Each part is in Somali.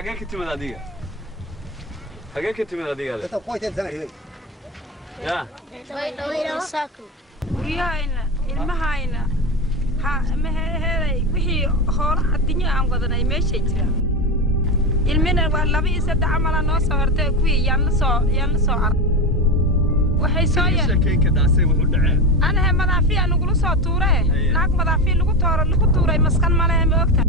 حاجة كنت من هذه حاجة كنت من هذه هذا قويت سنة يا ويانا المهاينا ها مهري وحي خور الدنيا عم قدنا يمشي جرا المنا والله بيسد عمل ناس صارت كوي ينصو waxay soo sheekeen ka daasay wuxuu dhacay ana he madaafi aan ugu soo tuuray naag madaafi lagu tuuray maskan ma leh ma ogta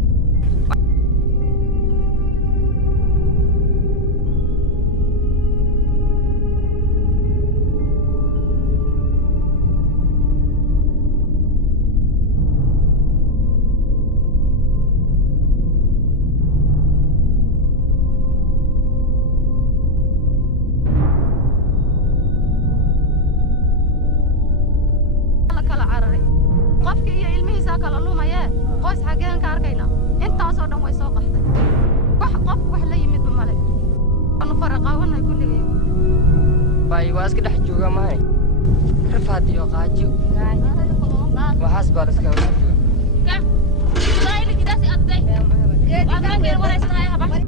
واسك دح جوجا ماي رفعت يا قاجو وحسب على سكوا كا لا اللي كده سي أدي وأنا غير ولا إسمعي هبا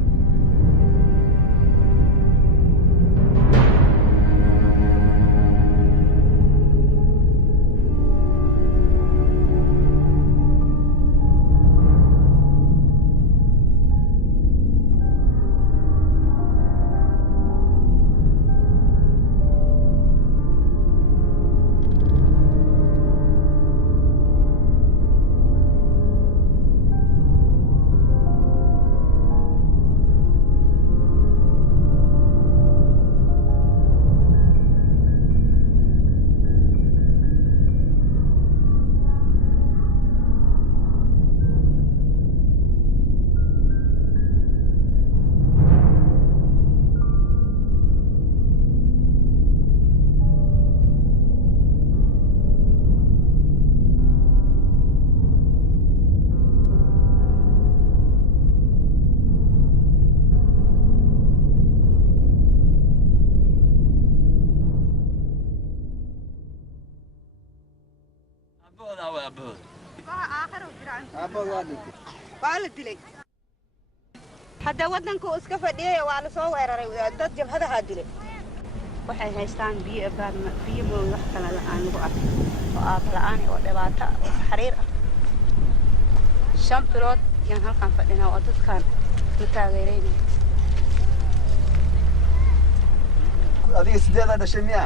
والدلي حدا ودنكو اسكا فديه waa la soo weeraray dad jabhadaha dilay waxay haystaan biyo mo wax kala aan ugu arko oo aad la'aan oo dhibaato xariir ah shampirood yan halkan fadhina oo dadkan ku taageereen adiga sideeda dhashay miya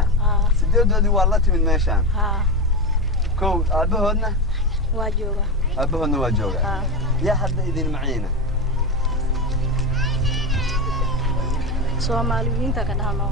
sideedoodii waa la timid meeshaan kow aabahoodna waa jooga aabahoodna waa jooga yaa hadda idin maciina Soomaaliyiinta ka dhahno